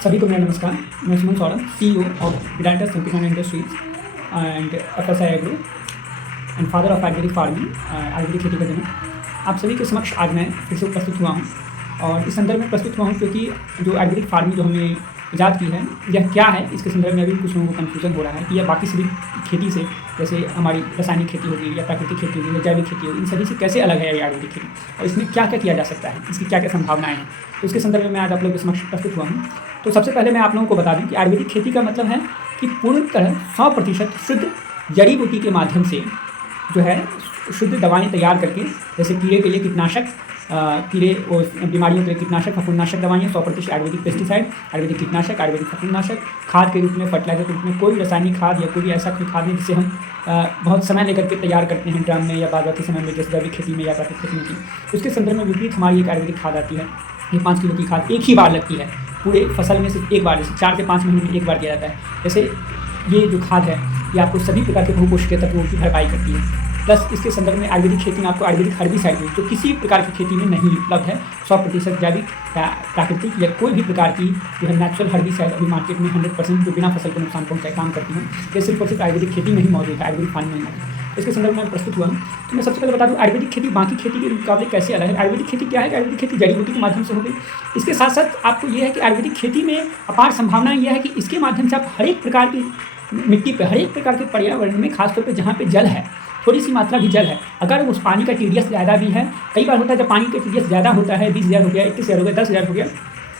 सभी को मेरा नमस्कार। मैं Suman Saurabh, CEO of Vedanta Simplified industries and FSI agro and father of ayurvedic farming, ayurvedic खेती का जनक। आप सभी के समक्ष आज मैं फिर से उपस्थित हुआ हूँ और इस संदर्भ में प्रस्तुत हुआ हूँ क्योंकि जो आयुर्वेदिक फार्मिंग जो हमने ईजाद की है यह क्या है, इसके संदर्भ में अभी कुछ लोगों को कन्फ्यूजन हो रहा है कि यह बाकी सभी खेती से, जैसे हमारी रासायनिक खेती होगी या प्राकृतिक खेती होगी या जैविक खेती होगी, इन सभी से कैसे अलग है ये आयुर्वेदिक खेती और इसमें क्या क्या किया जा सकता है, इसकी क्या क्या संभावनाएं हैं। तो इसके संदर्भ में मैं आज आप लोगों के समक्ष प्रस्तुत हुआ हूँ। तो सबसे पहले मैं आप लोगों को बता दूं कि आयुर्वेदिक खेती का मतलब है कि पूर्ण तरह 100% शुद्ध जड़ी बूटी के माध्यम से जो है शुद्ध दवाएं तैयार करके, जैसे कीड़े के लिए कीटनाशक, कीड़े और बीमारियों के लिए कीटनाशक, फफूंदनाशक दवाइयाँ, 100% आयुर्वेदिक पेस्टिसाइड, आयुर्वेदिक कीटनाशक, आयुर्वेदिक फफूंदनाशक, खाद के रूप में, फर्टिलाइजर के रूप में, कोई रासायनिक खाद या कोई भी ऐसा कोई खाद नहीं जिसे हम बहुत समय लेकर के तैयार करते हैं ड्रम में या बाद बाकी समय में, जैसे जैविक खेती में या प्राकृतिक खेती में की। उसके संदर्भ में विपरीत हमारी एक आयुर्वेदिक खाद आती है। ये 5 किलो की खाद एक ही बार लगती है, पूरे फसल में सिर्फ एक बार, जैसे 4 से 5 महीने में एक बार दिया जाता है। जैसे ये जो खाद है ये आपको सभी प्रकार के बहुपोषकीय तत्वों की भरपाई करती है। प्लस इसके संदर्भ में आयुर्वेदिक खेती में आपको आयुर्वेदिक हर्बिसाइड जो किसी प्रकार की खेती में नहीं उपलब्ध है, 100% जैविक प्राकृतिक या कोई भी प्रकार की जो है नेचुरल हर्बिसाइड अभी मार्केट में 100% जो बिना फसल को नुकसान पहुंचाए काम करती हैं, ये सिर्फ और सिर्फ आयुर्वेदिक खेती में ही मौजूद है, आयुर्वेदिक फार्मिंग में मौजूद है। इसके संदर्भ में प्रस्तुत हुआ हूँ। तो मैं सबसे पहले बता दूँ आयुर्वेदिक खेती बाकी खेती के मुकाबले कैसे अलग है। आयुर्वेदिक खेती क्या है? आयुर्वेदिक खेती जड़ी बूटी के माध्यम से हो गई। इसके साथ साथ आपको ये है कि आयुर्वेदिक खेती में अपार संभावना यह है कि इसके माध्यम से आप हर एक प्रकार की मिट्टी पर, हर एक प्रकार के पर्यावरण में, खासतौर पर जहाँ पे जल है, थोड़ी सी मात्रा भी जल है, अगर उस पानी का TDS ज़्यादा भी है, कई बार होता है जब पानी का TDS ज़्यादा होता है, 20,000 हो गया, 21,000 हो गया, 10,000 हो गया,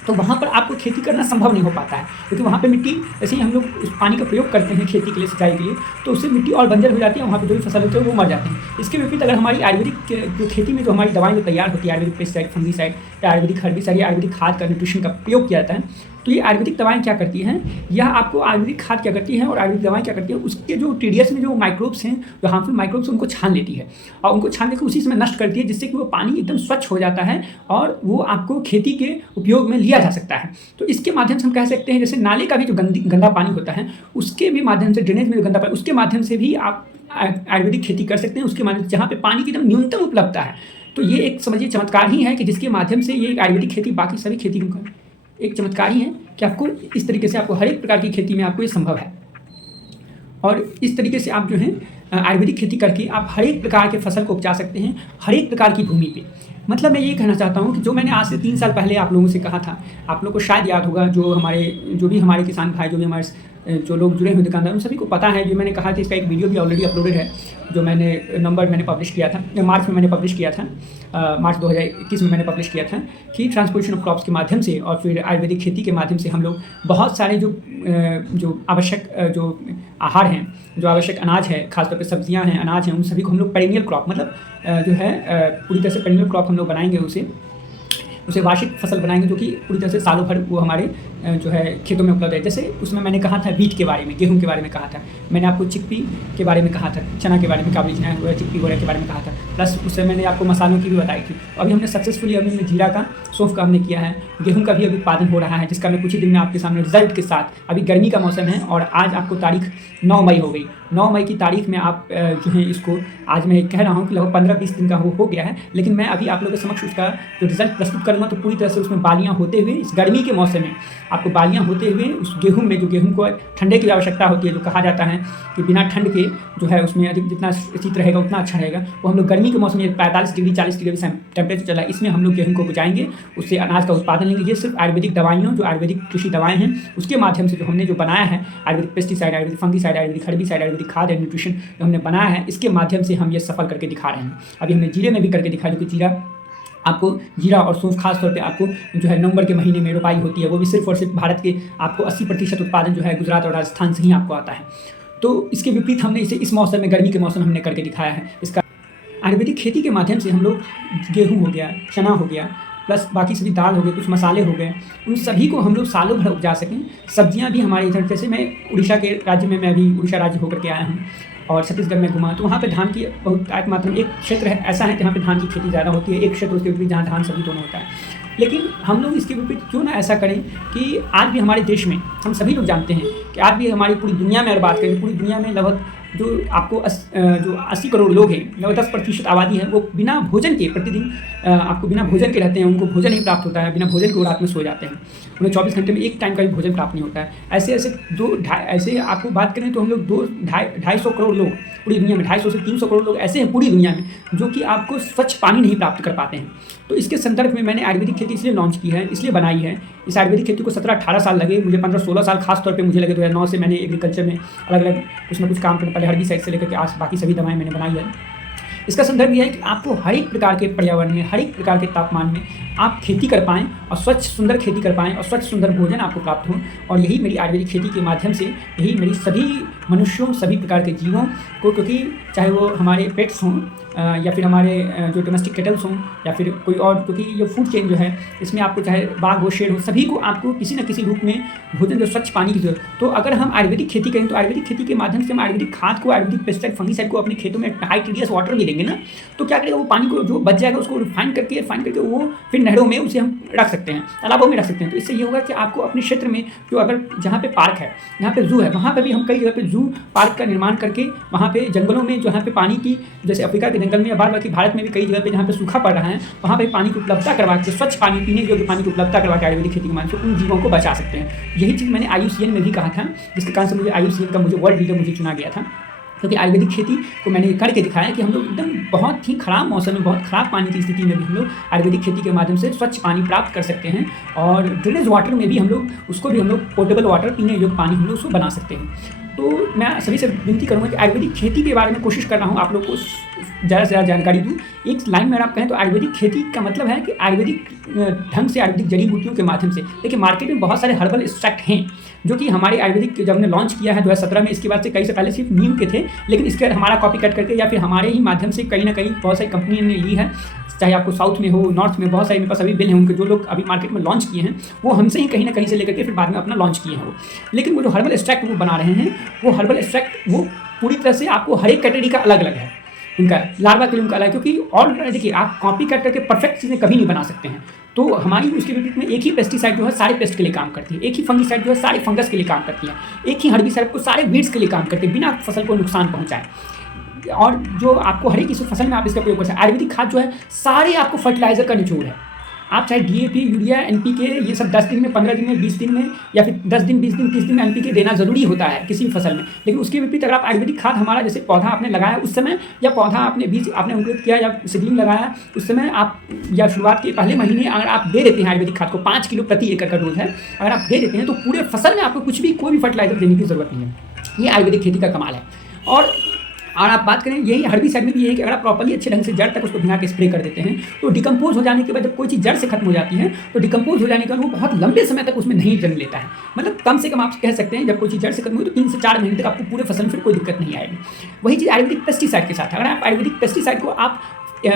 तो वहाँ पर आपको खेती करना संभव नहीं हो पाता है, क्योंकि वहाँ पे मिट्टी, जैसे ही हम लोग उस पानी का प्रयोग करते हैं खेती के लिए, सिंचाई के लिए, तो उससे मिट्टी और बंजर हो जाती है, वहाँ पे जो भी फसल होते हैं वो मर जाते हैं। इसके विपरीत अगर हमारी आयुर्वेदिक जो खेती में जो हमारी दवाएं जो तैयार होती है, आयुर्वेदिक पेस्टिसाइड, फंगीसाइड या आयुर्वेदिक हर्बिसाइड या आयुर्वेदिक खाद का, न्यूट्रिशन का प्रयोग किया जाता है, तो ये आयुर्वेदिक दवाएं क्या करती हैं, यह आपको आयुर्वेदिक खाद क्या करती है और आयुर्वेदिक दवाएं क्या करती है, उसके जो TDS में जो माइक्रोब्स हैं, जो हार्मफुल माइक्रोब्स, उनको छान लेती है और उनको छान लेकर उसी समय नष्ट करती है, जिससे कि वो पानी एकदम स्वच्छ हो जाता है और वो आपको खेती के उपयोग में लिया जा सकता है। तो इसके माध्यम से हम कह सकते हैं, जैसे नाले का भी जो गंदा पानी होता है, उसके भी माध्यम से, ड्रेनेज में जो गंदा पानी, उसके माध्यम से भी आप आयुर्वेदिक खेती कर सकते हैं, उसके माध्यम से, जहाँ पे पानी की एकदम न्यूनतम उपलब्धता है। तो ये एक समझिए चमत्कार ही है कि जिसके माध्यम से ये आयुर्वेदिक खेती बाकी सभी खेती को एक चमत्कार ही है कि आपको इस तरीके से, आपको हर एक प्रकार की खेती में आपको ये संभव है। और इस तरीके से आप जो है आयुर्वेदिक खेती करके आप हर एक प्रकार के फसल को उपजा सकते हैं, हर एक प्रकार की भूमि पे। मतलब मैं ये कहना चाहता हूँ कि जो मैंने आज से 3 साल पहले आप लोगों से कहा था, आप लोगों को शायद याद होगा, जो भी हमारे किसान भाई, जो भी हमारे जो लोग जुड़े हुए दुकानदार, उन सभी को पता है। जो मैंने कहा था, इसका एक वीडियो भी ऑलरेडी अपलोडेड है, जो मैंने पब्लिश किया था, मार्च में मैंने पब्लिश किया था, मार्च 2021 में मैंने पब्लिश किया था कि ट्रांसपोर्टेशन ऑफ क्रॉप्स के माध्यम से और फिर आयुर्वेदिक खेती के माध्यम से हम लोग बहुत सारे जो आवश्यक जो आहार हैं, जो आवश्यक अनाज है, खासतौर पे सब्जियां हैं, अनाज हैं, उन सभी को हम लोग पेरिनियल क्रॉप, मतलब जो है पूरी तरह से पेरिनियल क्रॉप हम लोग बनाएंगे, उसे वार्षिक फसल बनाएंगे, जो कि पूरी तरह से सालों भर वो हमारे जो है खेतों में उपलब्ध है। जैसे उसमें मैंने कहा था वीट के बारे में, गेहूं के बारे में कहा था, मैंने आपको चिकपी के बारे में कहा था, चना के बारे में, काबुली चना, चिकपी वगैरह के बारे में कहा था, प्लस उससे मैंने आपको मसालों की भी बताई थी। अभी हमने सक्सेसफुली हमने जीरा का, सौंफ का हमने किया है, गेहूं का भी अभी उत्पादन हो रहा है, जिसका मैं कुछ ही दिन में आपके सामने रिजल्ट के साथ, अभी गर्मी का मौसम है और आज आपको तारीख 9 मई हो गई, 9 मई की तारीख में आप जो है इसको, आज मैं कह रहा हूँ कि लगभग 15-20 दिन का हो गया है, लेकिन मैं अभी आप लोगों के समक्ष उसका जो रिजल्ट प्रस्तुत करूँगा, तो पूरी तरह से उसमें बालियाँ होते हुए, इस गर्मी के मौसम में आपको बालियाँ होते हुए उस गेहूं में, जो गेहूं को ठंडे की आवश्यकता होती है, जो कहा जाता है कि बिना ठंड के जो है उसमें अधिक जितना शीत रहेगा उतना अच्छा रहेगा, वो हम लोग गर्मी के मौसम में 45 डिग्री 40 डिग्री टेम्परेचर चला है, इसमें हम लोग गेहूं को बुझाएंगे, उससे अनाज का उत्पादन लेंगे। ये सिर्फ आयुर्वेदिक दवाइयों, जो आयुर्वेदिक कृषि दवाएं हैं, उसके माध्यम से जो हमने जो बनाया है, Ayurvedic pesticide, Ayurvedic fungicide, Ayurvedic herbicide, Ayurvedic खाद एंड न्यूट्रिशन जो हमने बनाया है, इसके माध्यम से हम ये सफल करके दिखा रहे हैं। अभी हमने जीरे में भी करके दिखाया, जो कि आपको जीरा और सौंफ खास तौर पे आपको जो है नवंबर के महीने में रोपाई होती है, वो भी सिर्फ और सिर्फ भारत के आपको 80% उत्पादन जो है गुजरात और राजस्थान से ही आपको आता है। तो इसके विपरीत हमने इसे इस मौसम में, गर्मी के मौसम में हमने करके दिखाया है। इसका आयुर्वेदिक खेती के माध्यम से हम लोग गेहूँ हो गया, चना हो गया, प्लस बाकी सभी दाल हो गए, कुछ मसाले हो गए, उन सभी को हम लोग सालों भर उपजा सकें। सब्जियां भी हमारे इधर, जैसे मैं उड़ीसा के राज्य में, मैं अभी उड़ीसा राज्य होकर के आया हूँ और छत्तीसगढ़ में घुमा, तो वहाँ पे धान की बहुत आयत मात्रा में, एक क्षेत्र है ऐसा है जहाँ पे धान की खेती ज़्यादा होती है, एक क्षेत्र उसके विपरीत जहाँ धान सभी दोनों होता है। लेकिन हम लोग इसके विपरीत क्यों ना ऐसा करें कि आज भी हमारे देश में, हम सभी लोग जानते हैं कि आज भी हमारी पूरी दुनिया में अगर बात करें, पूरी दुनिया में लगभग जो आपको जो 80 करोड़ लोग हैं, 10% आबादी है, वो बिना भोजन के प्रतिदिन आपको बिना भोजन के रहते हैं, उनको भोजन नहीं प्राप्त होता है, बिना भोजन के वो रात में सो जाते हैं, उन्हें 24 घंटे में एक टाइम का भी भोजन प्राप्त नहीं होता है। ऐसे आपको बात करें तो हम लोग 200-250 करोड़ लोग पूरी दुनिया में, 250 से 300 करोड़ लोग ऐसे हैं पूरी दुनिया में जो कि आपको स्वच्छ पानी नहीं प्राप्त कर पाते हैं। तो इसके संदर्भ में मैंने आयुर्वेदिक खेती इसलिए लॉन्च की है, इसलिए बनाई है। इस आयुर्वेदिक खेती को 17-18 साल लगे, मुझे 15-16 साल खास तौर पे मुझे लगे। 2009 से मैंने एग्रीकल्चर में अलग-अलग कुछ ना कुछ काम करने, पहले हर्बिसाइड से लेकर के आज बाकी सभी दवाएँ मैंने बनाई है। इसका संदर्भ यह है कि आपको हर एक प्रकार के पर्यावरण में, हर एक प्रकार के तापमान में आप खेती कर पाएँ और स्वच्छ सुंदर खेती कर पाएँ और स्वच्छ सुंदर भोजन आपको प्राप्त हो। और यही मेरी आयुर्वेदिक खेती के माध्यम से, यही मेरी सभी मनुष्यों, सभी प्रकार के जीवों को, क्योंकि चाहे वो हमारे पेट्स हों या फिर हमारे जो डोमेस्टिक केटल्स हों या फिर कोई और, क्योंकि ये फूड चेन जो है इसमें आपको चाहे बाघ हो, शेर हो, सभी को आपको किसी न किसी रूप में भोजन, जो स्वच्छ पानी की जरूरत। तो अगर हम आयुर्वेदिक खेती करें तो आयुर्वेदिक खेती के माध्यम से हम आयुर्वेदिक खाद को, आयुर्वेदिक पेस्टिसाइड, फंगीसाइड को अपने खेतों में हाई टीडीएस वाटर भी देंगे ना, तो क्या करेगा, वो पानी को जो बच जाएगा उसको रिफाइन करके वो फिर नहरों में उसे हम रख सकते हैं, तालाबों में रख सकते हैं। तो इससे ये होगा कि आपको अपने क्षेत्र में जो अगर जहाँ पे पार्क है, जहाँ पे जू है, वहाँ पे भी हम कई जगह पे जू पार्क का निर्माण करके वहाँ पे जंगलों में, जहाँ पे पानी की, जैसे अफ्रीका के जंगल में या बाकी भारत में भी कई जगह पे जहाँ पे सूखा पड़ रहा है, वहाँ पे पानी की उपलब्धता करवा के, स्वच्छ पानी, पीने योग्य पानी की उपलब्धता करवा के आयुर्वेदिक खेती के माध्यम से उन जीवों को बचा सकते हैं। यही चीज़ मैंने IUCN में भी कहा था, जिसके कारण से मुझे IUCN का वर्ल्ड लीडर मुझे चुना गया था, क्योंकि आयुर्वेदिक खेती को मैंने करके दिखाया कि हम लोग एकदम बहुत ही ख़राब मौसम में, बहुत ख़राब पानी की स्थिति में भी हम लोग आयुर्वेदिक खेती के माध्यम से स्वच्छ पानी प्राप्त कर सकते हैं। और ड्रेनेज वाटर में भी हम लोग उसको भी, हम लोग पोर्टेबल वाटर, पीने योग्य पानी हम लोग उसको बना सकते हैं। तो मैं सभी से विनती करूँगा कि आयुर्वेदिक खेती के बारे में कोशिश कर रहा हूँ आप लोग को ज़्यादा से ज़्यादा जानकारी दूँ। एक लाइन में आप कहें तो आयुर्वेदिक खेती का मतलब है कि आयुर्वेदिक ढंग से, आयुर्वेदिक जड़ी बूटियों के माध्यम से। देखिए मार्केट में बहुत सारे हर्बल एक्सट्रैक्ट हैं जो कि हमारे आयुर्वेदिक जब हमने लॉन्च किया है 2017 में, इसके बाद से कई से पहले सिर्फ नीम के थे, लेकिन इसके बाद हमारा कॉपी कट करके या फिर हमारे ही माध्यम से कहीं ना कहीं बहुत सारी कंपनियों ने ली है, चाहे आपको साउथ में हो, नॉर्थ में, बहुत सारे मेरे पास अभी बिल हैं उनके, जो लोग अभी मार्केट में लॉन्च किए हैं वो हमसे ही कहीं ना कहीं से लेकर के फिर बाद में अपना लॉन्च किए हैं वो। लेकिन वो जो हर्बल एक्सट्रैक्ट वो बना रहे हैं, वो हर्बल एक्सट्रैक्ट वो पूरी तरह से आपको हर एक कैटेगरी का अलग अलग है, उनका लार्वा के लिए उनका अलग, क्योंकि और देखिए आप कॉपी कट करके परफेक्ट चीज़ें कभी नहीं बना सकते हैं। तो हमारी उसके विपरीत में एक ही पेस्टिसाइड जो है सारे पेस्ट के लिए काम करती है, एक ही फंगीसाइड जो है सारे फंगस के लिए काम करती है, एक ही हर्बिसाइड को सारे वीड्स के लिए काम करती है, बिना फसल को नुकसान पहुंचाए। और जो आपको हर एक इस फसल में आप इसका प्रयोग कर सकते हैं। आयुर्वेदिक खाद जो है सारे आपको फर्टिलाइजर का निचोड़ है। आप चाहे DAP, यूरिया, NPK, ये सब 10 दिन में, 15 दिन में, 20 दिन में, या फिर 10 दिन, 20 दिन, 30 दिन में NPK देना ज़रूरी होता है किसी भी फसल में। लेकिन उसके विपरीत अगर आप आयुर्वेदिक खाद, हमारा जैसे पौधा आपने लगाया उस समय, या पौधा आपने बीज आपने अंकुरित किया या सीडलिंग लगाया उस समय आप, या शुरुआत के पहले महीने अगर आप दे देते हैं आयुर्वेदिक खाद को, 5 किलो प्रति एकड़ का डोज है, अगर आप दे देते हैं तो पूरे फसल में आपको कुछ भी, कोई भी फर्टिलाइजर देने की ज़रूरत नहीं है। ये आयुर्वेदिक खेती का कमाल है। और आप बात करें यही हर्बिसाइड में भी यही कि अगर आप प्रॉपर्ली अच्छे ढंग से जड़ तक उसको भिगा के स्प्रे कर देते हैं तो डिकम्पोज हो जाने के बाद, जब कोई चीज़ जड़ से खत्म हो जाती है तो डिकम्पोज हो जाने के बाद वो बहुत लंबे समय तक उसमें नहीं जन्म लेता है। मतलब कम से कम आप कह सकते हैं जब कोई चीज़ जड़ से खत्म हुई तो 3 से 4 महीने तक आपको पूरे फसल में फिर कोई दिक्कत नहीं आएगी। वही चीज़ आयुर्वेदिक पेस्टिसाइड के साथ है। अगर आप आयुर्वेदिक पेस्टिसाइड को आप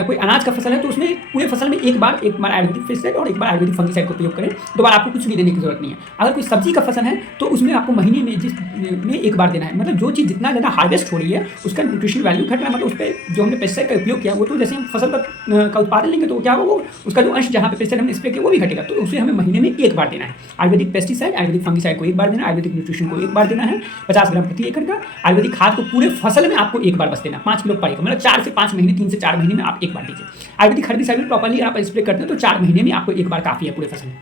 कोई अनाज का फसल है तो उसमें पूरे फसल में एक बार आयुर्वेदिक पेस्टिसाइड और एक बार आयुर्वेदिक फंगीसाइड का प्रयोग करें, दोबारा आपको कुछ भी देने की जरूरत नहीं है। अगर कोई सब्जी का फसल है तो उसमें आपको महीने में एक बार देना है। मतलब जो चीज़ जितना ज़्यादा हार्वेस्ट हो रही है उसका न्यूट्रिशन वैल्यू घट रहा है, मतलब उस पर जो हमने पेस्टिसाइड का उपयोग किया वो, तो जैसे हम फसल का उत्पादन लेंगे तो क्या होगा, वो उसका जो अंश जहाँ पे पेस्टिसाइड हमने स्प्रे किया वो भी घटेगा। तो उसे हमें महीने में एक बार देना है। आयुर्वेदिक पेस्टिसाइड, आयुर्वेदिक फंगीसाइड को एक बार देना है, आयुर्वेदिक न्यूट्रिशन को एक बार देना है, 50 ग्राम प्रति एकड़ का। आयुर्वेदिक खाद को पूरे फसल में आपको एक बार बस देना, 5 किलो पर एकड़, मतलब 4 से 5 महीने, 3 से 4 महीने में आप एक बार दीजिए। आयुर्वेदिक हर्बिसाइड में प्रॉपर्ली आप स्प्रे करते हैं तो 4 महीने में आपको एक बार काफ़ी है पूरे फसल में।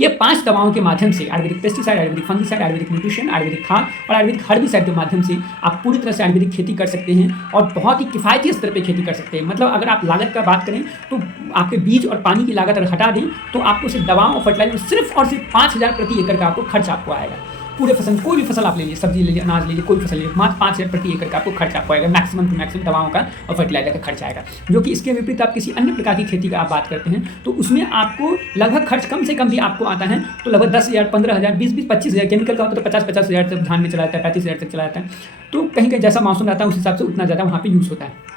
ये 5 दवाओं के माध्यम से, Ayurvedic pesticide, Ayurvedic fungicide, Ayurvedic nutrition, Ayurvedic खाद और आयुर्वेदिक हर्बिसाइड के माध्यम से आप पूरी तरह से आयुर्वेदिक खेती कर सकते हैं और बहुत ही किफ़ायती स्तर पे खेती कर सकते हैं। मतलब अगर आप लागत का बात करें तो आपके बीज और पानी की लागत अगर हटा दें तो आपको सिर्फ दवाओं और फर्टिलाइजर सिर्फ और सिर्फ 5,000 प्रति एकड़ का आपको खर्च आपको आएगा। पूरे फसल, कोई भी फसल आप ले लीजिए, सब्जी ले लीजिए, अनाज ले लीजिए, कोई फसल ले लीजिए, मात्र 5,000 प्रति एकड़ का आपको खर्चा आपको आएगा। मैक्सिमम टू मैक्सिमम दवाओं का और फर्टिलाइजर का खर्च आएगा। जो कि इसके विपरीत आप किसी अन्य प्रकार की खेती का आप बात करते हैं तो उसमें आपको लगभग खर्च कम से कम भी आपको आता है तो लगभग 10,000, 15,000, 20,000, 25,000, केमिकल का होता है तो 50,000 तक धान में चला जाता है, 35,000 तक चला जाता है। तो कहीं कहीं जैसा मौसम रहता है उस हिसाब से उतना ज़्यादा वहाँ पर यूज़ होता है।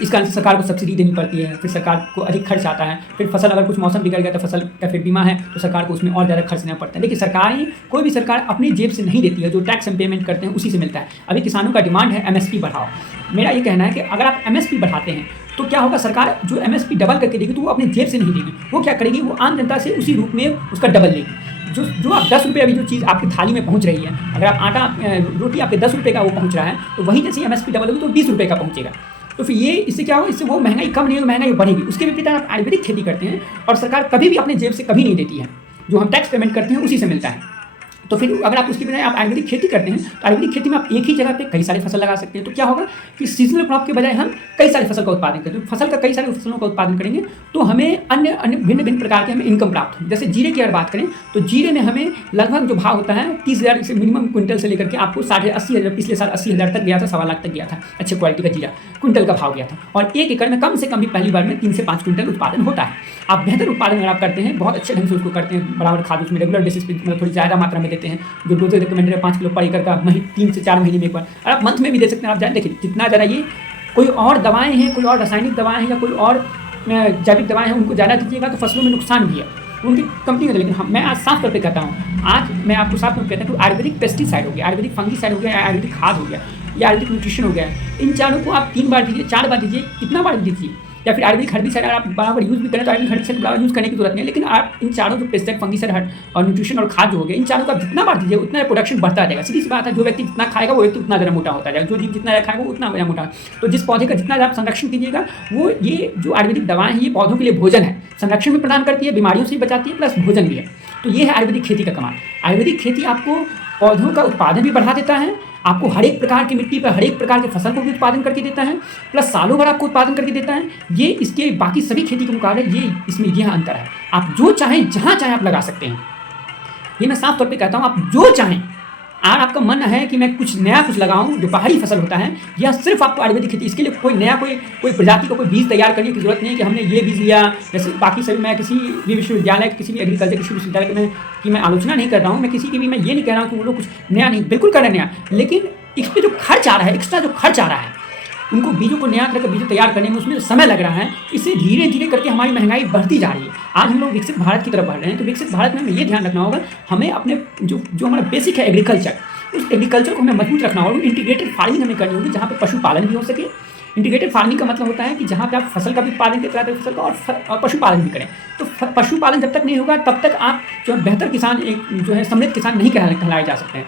इस कारण से सरकार को सब्सिडी देनी पड़ती है, फिर सरकार को अधिक खर्च आता है। फिर फसल अगर कुछ मौसम बिगड़ गया तो फसल का फिर बीमा है तो सरकार को उसमें और ज़्यादा खर्च देना पड़ता है। देखिए सरकारें, कोई भी सरकार अपनी जेब से नहीं देती है, जो टैक्स हम पेमेंट करते हैं उसी से मिलता है। अभी किसानों का डिमांड है MSP बढ़ाओ। मेरा ये कहना है कि अगर आप MSP बढ़ाते हैं तो क्या होगा, सरकार जो MSP डबल करके देगी तो वो अपनी जेब से नहीं देगी, वो क्या करेगी, वो आम जनता से उसी रूप में उसका डबल लेगी। जो जो आप 10 रुपये अभी जो चीज़ आपकी थाली में पहुँच रही है, अगर आप आटा रोटी आपके 10 रुपये का वो पहुँच रहा है, तो वही जैसे MSP डबल होगी तो 20 रुपये का पहुँचेगा। तो फिर ये इससे क्या होगा, इससे वो महंगाई कम नहीं होगी, महंगाई बढ़ेगी। उसके विपरीत आप आयुर्वेदिक खेती करते हैं और सरकार कभी भी अपने जेब से कभी नहीं देती है, जो हम टैक्स पेमेंट करते हैं उसी से मिलता है। तो फिर अगर आप उसकी बजाय आप आयुर्वेदिक खेती करते हैं, तो आयुर्वेदिक खेती में आप एक ही जगह पे कई सारी फसल लगा सकते हैं। तो क्या होगा कि सीजनल क्रॉप के बजाय हम कई सारी फसल का उत्पादन करते हैं। फसल का कई सारी फसलों का उत्पादन करेंगे तो हमें अन्य अन्य भिन्न भिन्न प्रकार के हमें इनकम प्राप्त होगी। जैसे जीरे की अगर बात करें तो जीरे में हमें लगभग जो भाव होता है 30,000 से मिनिमम क्विंटल से लेकर के आपको 80,000, पिछले साल 80,000 तक गया था, 1.25 लाख तक गया था, अच्छे क्वालिटी का जीरा क्विंटल का भाव गया था। और 1 एकड़ में कम से कम भी पहली बार में 3 से 5 क्विंटल उत्पादन होता है। आप बेहतर उत्पादन अगर आप करते हैं, बहुत अच्छे ढंग से उसको करते हैं, बराबर खाद उसमें रेगुलर बेसिस पे मतलब थोड़ी ज़्यादा मात्रा में देते हैं, जो डोजेज रिकमेंडेड है 5 किलो पर एकड़ का 3 से 4 महीने में एक बार, और आप मंथ में भी दे सकते हैं। आप जाए देखिए जितना ज़्यादा ये कोई और दवाएं हैं, कोई और रासायनिक दवाएं हैं या कोई और जैविक दवाएं हैं, उनको ज़्यादा दीजिएगा तो फसलों में नुकसान भी है उनकी कंपनी में। लेकिन मैं आज साफ तौर पे कहता हूँ, आज मैं आपको साफ तौर पे कहता हूँ कि आयुर्वेदिक पेस्टिसाइड हो गया, आयुर्वेदिक फंगीसाइड हो गया, आयुर्वेदिक खाद हो गया, या आयुर्वेदिक न्यूट्रिशन हो गया, इन चारों को आप 3 बार दीजिए, 4 बार दीजिए, कितना बार दीजिए। या फिर आयुर्वेदिक हर्बिसाइड अगर आप बराबर यूज़ भी करें तो आयुर्वेदिक हर्बिसाइड बराबर यूज़ करने की जरूरत नहीं है। लेकिन आप इन चारों जो पेस्टिसाइड, फंगीसाइड और न्यूट्रिशन और खाद जो हो गया, इन चारों को आप जितना बार दीजिए उतना प्रोडक्शन बढ़ता जाएगा। सीधी सी बात है, जो व्यक्ति जितना खाएगा वो व्यक्ति उतना ज़्यादा मोटा होता जाएगा, जो जीव जितना ज़्यादा खाएगा वो उतना ज़्यादा मोटा। तो जिस पौधे का जितना ज़्यादा आप संरक्षण कीजिएगा, वो ये जो आयुर्वेदिक दवाएं हैं ये पौधों के लिए भोजन है, संरक्षण भी प्रदान करती है, बीमारियों से भी बचाती है, प्लस भोजन भी है। तो ये है आयुर्वेदिक खेती का कमाल। आयुर्वेदिक खेती आपको पौधों का उत्पादन भी बढ़ा देता है, आपको हर एक प्रकार की मिट्टी पर हर एक प्रकार के फसल को भी उत्पादन करके देता है, प्लस सालों भर आपको उत्पादन करके देता है। ये इसके बाकी सभी खेती के मुकाबले ये इसमें यह अंतर है, आप जो चाहें जहाँ चाहें आप लगा सकते हैं। ये मैं साफ तौर पे कहता हूँ, आप जो चाहें। अगर आपका मन है कि मैं कुछ नया कुछ लगाऊं जो पहाड़ी फसल होता है, या सिर्फ आपको आयुर्वेदिक खेती, इसके लिए कोई नया कोई प्रजाति का कोई बीज तैयार करने की जरूरत नहीं है कि हमने ये बीज लिया। जैसे बाकी सभी, मैं किसी भी विश्वविद्यालय, किसी भी एग्रीकल्चर किसी विश्वविद्यालय की मैं आलोचना नहीं कर रहा हूँ, मैं किसी की भी मैं ये नहीं कह रहा हूँ कि वो लोग कुछ नया नहीं, बिल्कुल कर रहे हैं नया, लेकिन इस पर जो खर्च आ रहा है, एक्स्ट्रा जो खर्च आ रहा है, उनको बीजों को नया तरह का बीज तैयार करने में उसमें जो समय लग रहा है, इससे धीरे धीरे करके हमारी महंगाई बढ़ती जा रही है। आज हम लोग विकसित भारत की तरफ बढ़ रहे हैं, तो विकसित भारत में हमें ये ध्यान रखना होगा, हमें अपने जो हमारा बेसिक है एग्रीकल्चर, उस एग्रीकल्चर को हमें मजबूत रखना होगा। इंटीग्रेटेड फार्मिंग हमें करनी होगी, जहाँ पे पशुपालन भी हो सके। इंटीग्रेटेड फार्मिंग का मतलब होता है कि जहाँ पे आप फसल का भी उत्पादन करते हैं, फसल का और पशुपालन भी करें। तो पशुपालन जब तक नहीं होगा तब तक आप जो है बेहतर किसान, एक जो है समृद्ध किसान नहीं कहलाए जा सकते हैं।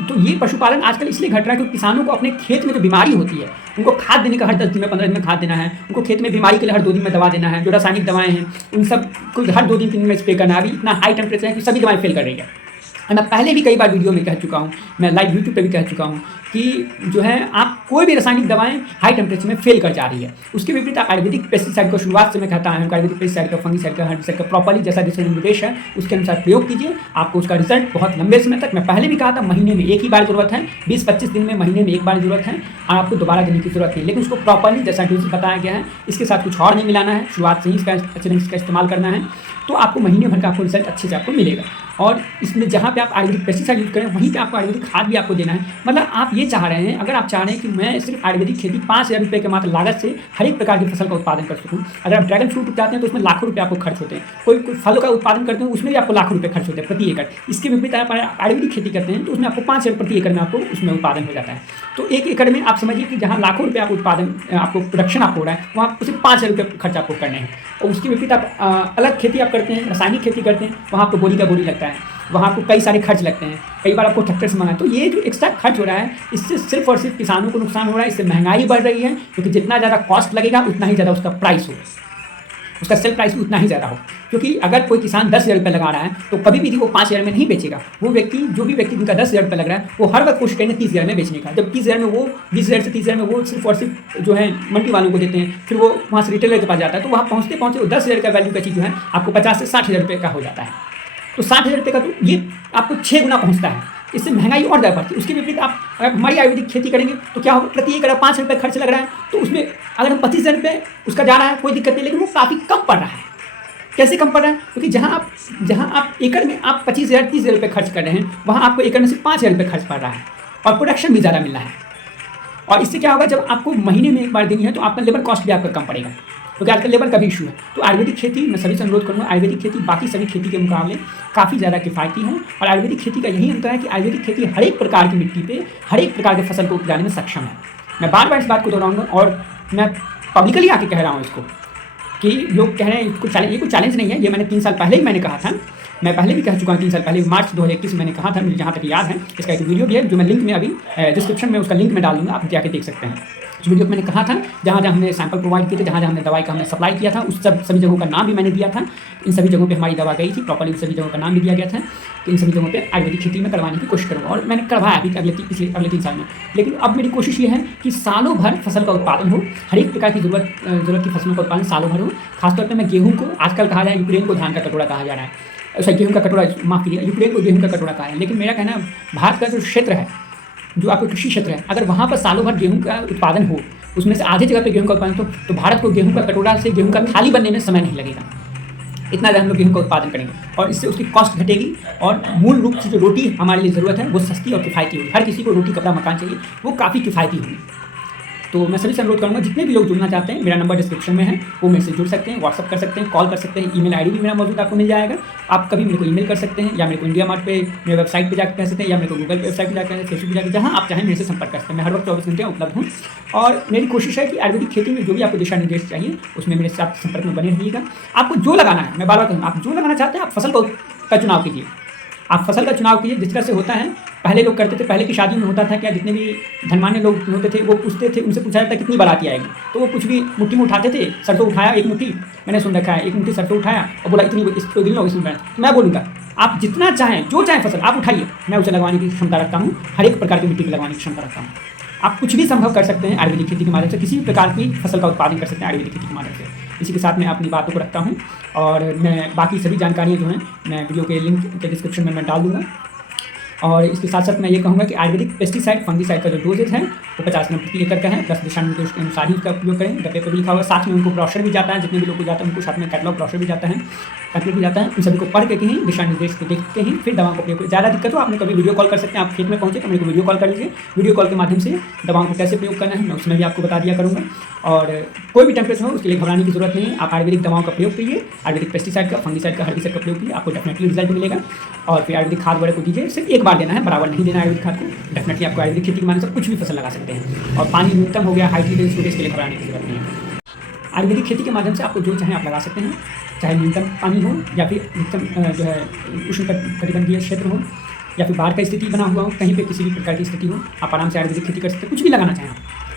तो ये पशुपालन आजकल इसलिए घट रहा है क्योंकि किसानों को अपने खेत में जो बीमारी होती है, उनको खाद देने का हर 10 दिन में 15 दिन में खाद देना है, उनको खेत में बीमारी के लिए हर 2 दिन में दवा देना है, जो रासायनिक दवाएं हैं उन सब को हर 2 दिन 3 दिन में स्प्रे करना है। अभी इतना हाई टेम्परेचर है कि सभी दवाएं फेल कर रही है। मैं पहले भी कई बार वीडियो में कह चुका हूँ, मैं लाइव यूट्यूब पे भी कह चुका हूँ कि जो है आप कोई भी रासायनिक दवाएं हाई टेम्परेचर में फेल कर जा रही है। उसके विपरीत आयुर्वेदिक पेस्टिसाइड को शुरुआत से मैं कहता हूँ, आयुर्वेदिक पेस्टिसाइड का, फंगीसाइड का, हर्बिसाइड का प्रॉपर्ली जैसा निर्देश है उसके अनुसार प्रयोग कीजिए, आपको उसका रिजल्ट बहुत लंबे समय तक, मैं पहले भी कहा था, महीने में एक ही बार जरूरत है, 20-25 दिन में महीने में एक बार जरूरत है, और आपको दोबारा देने की जरूरत नहीं। लेकिन उसको प्रॉपर्ली जैसा डोज बताया गया है, इसके साथ कुछ और नहीं मिलाना है, शुरुआत से ही इसका अच्छे ढंग से इस्तेमाल करना है, तो आपको महीने भर का आपको रिजल्ट अच्छे से आपको मिलेगा। और इसमें जहाँ पे आप आयुर्वेदिक पेस्टिसाइड यूज़ करें वहीं पे आपको आयुर्वेदिक खाद भी आपको देना है। मतलब आप ये चाह रहे हैं, अगर आप चाह रहे हैं कि मैं सिर्फ आयुर्वेदिक खेती 5,000 रुपये के मात्र लागत से हर एक प्रकार की फसल का उत्पादन कर सकूँ। अगर आप ड्रैगन फ्रूट उगाते हैं तो उसमें लाखों रुपये आपको खर्च होते हैं, कोई फलों का उत्पादन करते हैं उसमें भी आपको लाखों रुपये खर्च होते हैं प्रति एकड़। इसके विपरीत आप आयुर्वेदिक खेती करते हैं तो उसमें आपको 5,000 प्रति एकड़ में आपको उसमें उत्पादन हो जाता है। तो 1 एकड़ में आप समझिए कि जहाँ लाखों रुपये आपको उत्पादन आपको प्रोडक्शन आपको हो रहा है, वहाँ सिर्फ 5,000 रुपये खर्च आपको करने हैं। और उसके विपरीत आप अलग खेती आप करते हैं, रासायनिक खेती करते हैं, वहाँ आपको बोली का बोली लगता है, वहाँ आपको कई सारे खर्च लगते हैं, कई बार आपको ट्रैक्टर से मंगाए। तो ये जो एक्स्ट्रा खर्च हो रहा है, इससे सिर्फ और सिर्फ किसानों को नुकसान हो रहा है, इससे महंगाई बढ़ रही है, क्योंकि जितना ज़्यादा कॉस्ट लगेगा उतना ही ज़्यादा उसका प्राइस होगा, उसका सेल प्राइस भी उतना ही ज़्यादा हो। क्योंकि अगर कोई किसान 10,000 रुपये लगा रहा है तो कभी भी वो 5,000 में नहीं बेचेगा। वो व्यक्ति, जो भी व्यक्ति जिनका 10,000 रुपये लग रहा है, वो हर वक्त कोशिश करेंगे 30,000 में बेचने का। जब 30,000 में वो 20,000 से 30,000 में वो सिर्फ और सिर्फ जो है मंडी वालों को देते हैं, फिर वो वहाँ से रिटेलर के पास जाता है, तो वहाँ पहुँचते पहुँचते वो 10,000 का वैल्यू का चीज़ जो है आपको 50,000 से 60,000 रुपये का हो जाता है। तो 60,000 रुपये का तो ये आपको 6 गुना पहुँचता है, इससे महंगाई और ज़्यादा बढ़ती है। उसके विपरीत आप अगर हमारी आयुर्वेदिक खेती करेंगे तो क्या होगा, प्रति एकड़ 5 रुपये खर्च लग रहा है, तो उसमें अगर हम 25,000 रुपये उसका जा रहा है कोई दिक्कत नहीं, लेकिन वो काफ़ी कम पड़ रहा है। कैसे कम पड़ रहा है? क्योंकि जहाँ आप एकड़ में आप 25,000 30,000 रुपये खर्च कर रहे हैं, वहाँ आपको एकड़ में सिर्फ 5,000 रुपये खर्च पड़ रहा है और प्रोडक्शन भी ज़्यादा मिल रहा है। और इससे क्या होगा, जब आपको महीने में एक बार देनी है तो आपका लेबर कॉस्ट भी आपका कम पड़ेगा, क्योंकि आजकल लेबर का भी इशू है। तो आयुर्वेदिक खेती, मैं सभी से अनुरोध करूँगा, आयुर्वेदिक खेती बाकी सभी खेती के मुकाबले काफ़ी ज़्यादा किफ़ायती है। और आयुर्वेदिक खेती का यही अंतर है कि आयुर्वेदिक खेती हर एक प्रकार की मिट्टी पे हर एक प्रकार के फसल को उपजाने में सक्षम है। मैं बार बार इस बात को दोहराऊंगा और मैं पब्लिकली आके कह रहा हूँ इसको, कि लोग कह रहे हैं ये कोई चैलेंज नहीं है, ये मैंने 3 साल पहले ही मैंने कहा था मैं पहले भी कह चुका हूँ 3 साल पहले, मार्च 2021 में मैंने कहा था, मुझे जहाँ तक याद है। इसका एक वीडियो भी है जो मैं लिंक में अभी डिस्क्रिप्शन में उसका लिंक में डाल दूँगा, आप जाके देख सकते हैं। उस वीडियो में मैंने कहा था, जहाँ जहाँ हमने सैंपल प्रोवाइड किए थे, जहाँ जहाँ हमने दवाई का हमने सप्लाई किया था, उस सभी जगहों का नाम भी मैंने दिया था। इन सभी जगहों पे हमारी दवा गई थी प्रॉपर्ली, उन सभी जगहों का नाम भी दिया गया था कि इन सभी जगहों पे आयुर्वेदिक खेती में करवाने की कोशिश करूँगा, और मैंने करवाया अभी अगले 3 साल में। लेकिन अब मेरी कोशिश ये है कि सालों भर फसल का उत्पादन हो, हर एक प्रकार की ज़रूरत की फसलों का उत्पादन सालों भर हो। खासतौर पर मैं गेहूँ को, आजकल कहा जाए यूक्रेन को धान का कटोरा कहा जा रहा है, ऐसा गेहूँ का कटोरा, माफ़ कीजिए, यूक्रेन को गेहूँ का कटोरा कहा है। लेकिन मेरा कहना है, भारत का जो क्षेत्र है, जो आपका कृषि क्षेत्र है, अगर वहाँ पर सालों भर गेहूँ का उत्पादन हो, उसमें से आधे जगह पे गेहूँ का उत्पादन, तो भारत को गेहूँ का कटोरा से गेहूँ का थाली बनने में समय नहीं लगेगा। इतना ज़्यादा हम लोग गेहूँ का उत्पादन करेंगे और इससे उसकी कॉस्ट घटेगी, और मूल रूप से जो रोटी हमारे लिए ज़रूरत है वो सस्ती और किफ़ायती होगी। हर किसी को रोटी, कपड़ा, मकान चाहिए, वो काफ़ी किफ़ायती होगी। तो मैं सभी से अनुरोध करूँगा, जितने भी लोग जुड़ना चाहते हैं, मेरा नंबर डिस्क्रिप्शन में है, वो मेरे से जुड़ सकते हैं, व्हाट्सअप कर सकते हैं, कॉल कर सकते हैं, ईमेल आईडी भी मेरा मौजूद आपको मिल जाएगा। आप कभी मेरे को ईमेल कर सकते हैं, या मेरे को इंडिया मार्ट पे मेरे वेबसाइट पे जाकर कह सकते हैं, या मेरे को गूगल पे वेबसाइट पे जाकर, फेसबुक पे जाकर, जहाँ आप चाहें मेरे से संपर्क कर सकते हैं। मैं हर वक्त 24 घंटे उपलब्ध हूँ, और मेरी कोशिश है कि आयुर्वेदिक खेती में जो भी आपको दिशा निर्देश चाहिए, उसमें मेरे साथ संपर्क में बने रहिएगा। आपको जो लगाना है, मैं बार-बार कहूँगा, आप जो लगाना चाहते हैं, आप फसल का चुनाव कीजिए। आप फसल का चुनाव कीजिए। जिस तरह से होता है, पहले लोग करते थे, पहले की शादी में होता था क्या, जितने भी धनवाने लोग होते थे वो पूछते थे, उनसे पूछा जाता कितनी बाराती आएगी, तो वो कुछ भी मुट्ठी में उठाते थे। सरसों उठाया एक मुट्ठी, मैंने सुन रखा है, एक मुट्ठी सरसों उठाया और बोला इतनी इसको गिन लो, इसमें तो मैं बोलूँगा आप जितना चाहें, जो चाहें फसल आप उठाइए, मैं उसे लगवाने की क्षमता रखता हूँ, हर एक प्रकार की मिट्टी की लगवाने की क्षमता रखता हूँ। आप कुछ भी संभव कर सकते हैं आयुर्वेदिक खेती के माध्यम से, किसी भी प्रकार की फसल का उत्पादन कर सकते हैं आयुर्वेदिक खेती के माध्यम से। इसी के साथ मैं अपनी बातों को रखता हूँ, और मैं बाकी सभी जानकारियाँ जो हैं मैं वीडियो के लिंक के डिस्क्रिप्शन में मैं डाल दूँगा। और इसके साथ साथ मैं ये कहूँगा कि आयुर्वेदिक पेस्टिसाइड, फंगिसाइड का जो डोजेज है वो 50 ग्राम प्रति एकड़ का है। 10 दिशा निर्देश के अनुसार ही इसका उपयोग करें। डब्बे पर भी लिखा हुआ है, साथ में उनको ब्रोशर भी जाता है, जितने भी लोग को जाता है उनको साथ में कैटलॉग ब्रोशर भी जाता है, पैम्पलेट भी जाता है। उन सभी को पढ़ के ही, दिशा निर्देश को देखते ही फिर दवाओं को प्रयोग करें। ज़्यादा दिक्कत हो, आपने कभी वीडियो कॉल कर सकते हैं, आप खेत में पहुँचे तो मेरे को वीडियो कॉल कर लीजिए। वीडियो कॉल के माध्यम से दवाओं को कैसे प्रयोग करना है मैं उसमें भी आपको बता दिया करूँगा। और कोई भी टेम्परेचर हो उसके लिए घबराने की जरूरत नहीं है। आप आयुर्वेदिक दवाओं का प्रयोग कीजिए, आयुर्वेदिक पेस्टिसाइड का, फंगिसाइड का, हर्बिसाइड का प्रयोग कीजिए, आपको डेफिनेटली रिजल्ट मिलेगा। और फिर आयुर्वेदिक खाद वगैरह को दीजिए, सिर्फ एक बार देना है, बराबर नहीं देना आयुर्वेदिक खाद को। डेफिनेटली आपको आयुर्वेदिक खेती के माध्यम से कुछ भी फसल लगा सकते हैं। और पानी न्यूनतम हो गया, हाइड्रेटेड स्टोरेज के लिए घबराने की जरूरत नहीं है। आयुर्वेदिक खेती के माध्यम से आपको जो चाहे आप लगा सकते हैं, चाहे न्यूनतम पानी हो या फिर अधिकतम जो है उष्ण कटिबंधीय क्षेत्र हो, या फिर बाढ़ का स्थिति बना हुआ हो, कहीं पे किसी भी प्रकार की स्थिति हो, आप आराम से आयुर्वेदिक खेती कर सकते हैं। कुछ भी लगाना चाहें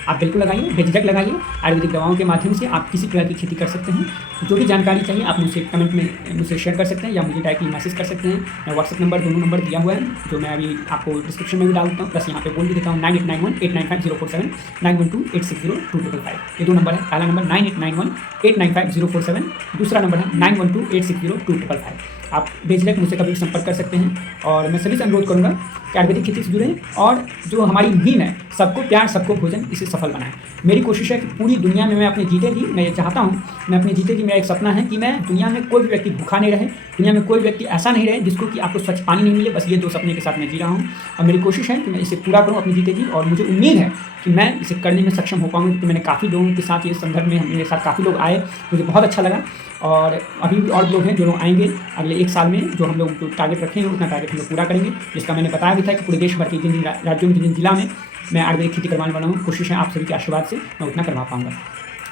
आप बिल्कुल लगाइए, बेझिझक लगाइए। आयुर्वेदिक दवाओं के माध्यम से आप किसी प्रकार की खेती कर सकते हैं। जो भी जानकारी चाहिए आप मुझसे कमेंट में मुझसे शेयर कर सकते हैं, या मुझे डायरेक्टली मैसेज कर सकते हैं। मैं व्हाट्सएप नंबर, दोनों नंबर दिया हुआ है, जो मैं अभी आपको डिस्क्रिप्शन में भी डाल देता हूँ, प्लस यहाँ पे बोल भी देता हूँ। 9891895047, 9128602555, ये 2 नंबर है। पहला नंबर 9891895047, दूसरा नंबर है 9128602555। आप बेझिझक मुझसे कभी भी संपर्क कर सकते हैं। और मैं सभी से अनुरोध करूँगा कि आयुर्वेदिक खेती से जुड़ें, और जो हमारी नीम है, सबको प्यार सबको भोजन, इसे सफल बनाएं। मेरी कोशिश है कि पूरी दुनिया में मैं अपने जीते जी, मैं ये चाहता हूँ, मैं अपने जीते जी, मेरा एक सपना है कि मैं दुनिया में कोई भी व्यक्ति भूखा नहीं रहे, दुनिया में कोई व्यक्ति ऐसा नहीं रहे जिसको कि आपको स्वच्छ पानी नहीं मिले। बस ये 2 सपने के साथ मैं जी रहा हूँ, और मेरी कोशिश है कि मैं इसे पूरा करूँ अपने जीते जी। और मुझे उम्मीद है कि मैं इसे करने में सक्षम हो पाऊँगा, क्योंकि मैंने काफ़ी लोगों के साथ ये संदर्भ में, मेरे साथ काफ़ी लोग आए, मुझे बहुत अच्छा लगा। और अभी भी और लोग हैं जो लोग आएंगे अगले 1 साल में, जो हम लोग जो टारगेट रखे हैं उतना टारगेट हम लोग पूरा करेंगे, जिसका मैंने बताया भी था कि पूरे देश भर के जिन राज्यों में, जिन जिला में मैं आयुर्वेदिक खेती करवाने वाला हूँ, कोशिश है आप सभी के आशीर्वाद से मैं उतना करवा पाऊँगा।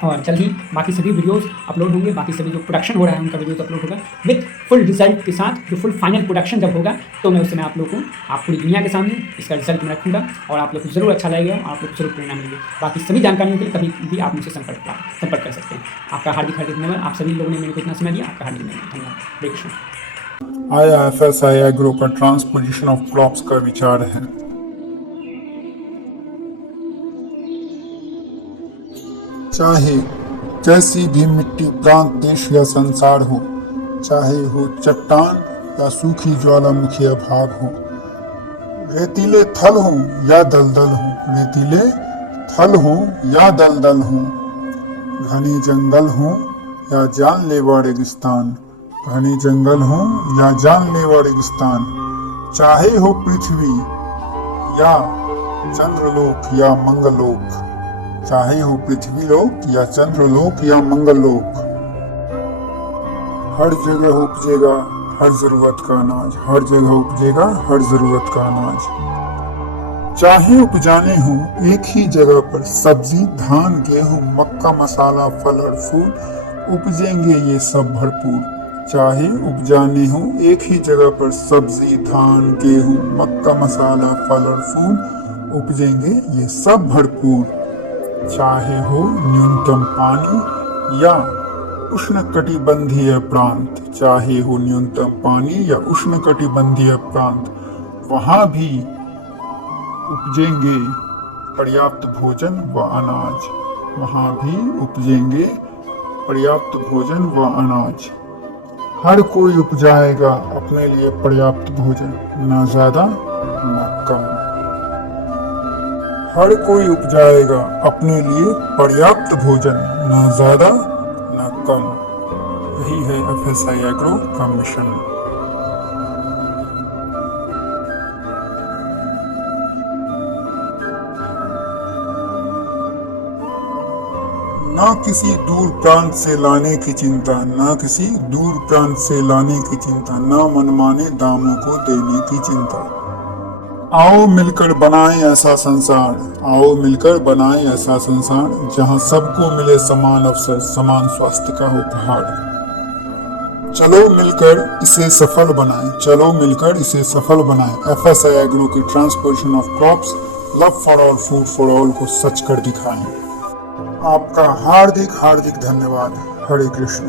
और जल्द ही बाकी सभी वीडियोस अपलोड होंगे, बाकी सभी जो प्रोडक्शन हो रहा है उनका वीडियोस अपलोड होगा विद फुल रिजल्ट के साथ। जो फुल फाइनल प्रोडक्शन जब होगा तो मैं उस समय आप लोगों को, आप पूरी दुनिया के सामने इसका रिजल्ट मैं रखूँगा, और आप लोग को जरूर अच्छा लगेगा, और आप लोग को जरूर प्रेरणा मिलेगी। बाकी सभी जानकारियों के लिए कभी भी आप मुझसे संपर्क कर सकते हैं। आपका हार्दिक धन्यवाद। आप सभी लोगों ने मेरे को इतना समय दिया, आपका हार्दिक धन्यवाद। हरे कृष्ण। IFSI एग्रो का ट्रांसपोजिशन ऑफ क्रॉप्स का विचार है। चाहे कैसी भी मिट्टी, प्रांत, देश या संसार हो, चाहे हो चट्टान या सूखी ज्वालामुखी भाग हो, रेतीले थल हो या दलदल हो, रेतीले थल हो या दलदल हो, घने जंगल हो या जानलेवा रेगिस्तान, घने जंगल हो या जानलेवा रेगिस्तान, चाहे हो पृथ्वी या चंद्रलोक या मंगलोक, चाहे हो पृथ्वी लोक या चंद्रलोक या मंगलोक, हर जगह उपजेगा हर जरूरत का अनाज, हर जगह उपजेगा हर जरूरत का अनाज। चाहे उपजाने हो एक ही जगह पर सब्जी, धान, गेहूं, मक्का, मसाला, फल और फूल, उपजेंगे ये सब भरपूर। चाहे उपजाने हो एक ही जगह पर सब्जी, धान, गेहूं, मक्का, मसाला, फल और फूल, उपजेंगे ये सब भरपूर। चाहे हो न्यूनतम पानी या उष्णकटिबंधीय प्रांत, चाहे हो न्यूनतम पानी या उष्णकटिबंधीय प्रांत, वहां भी उपजेंगे पर्याप्त भोजन व अनाज। वहां भी उपजेंगे पर्याप्त भोजन व अनाज। हर कोई उपजाएगा अपने लिए पर्याप्त भोजन, न ज्यादा न कम। हर कोई उपजाएगा अपने लिए पर्याप्त भोजन, न ज्यादा न कम। यही है FSI एग्रो का मिशन। ना किसी दूर प्रांत से लाने की चिंता, ना किसी दूर प्रांत से लाने की चिंता, ना मनमाने दामों को देने की चिंता। आओ मिलकर बनाएं ऐसा संसार, आओ मिलकर बनाएं ऐसा संसार, जहां सबको मिले समान अवसर, समान स्वास्थ्य का उपहार। चलो मिलकर इसे सफल बनाएं, चलो मिलकर इसे सफल बनाएं। FSI एग्रो की transposition of crops, love for all, food for all को सच कर दिखाएं। आपका हार्दिक हार्दिक धन्यवाद। हरे कृष्ण।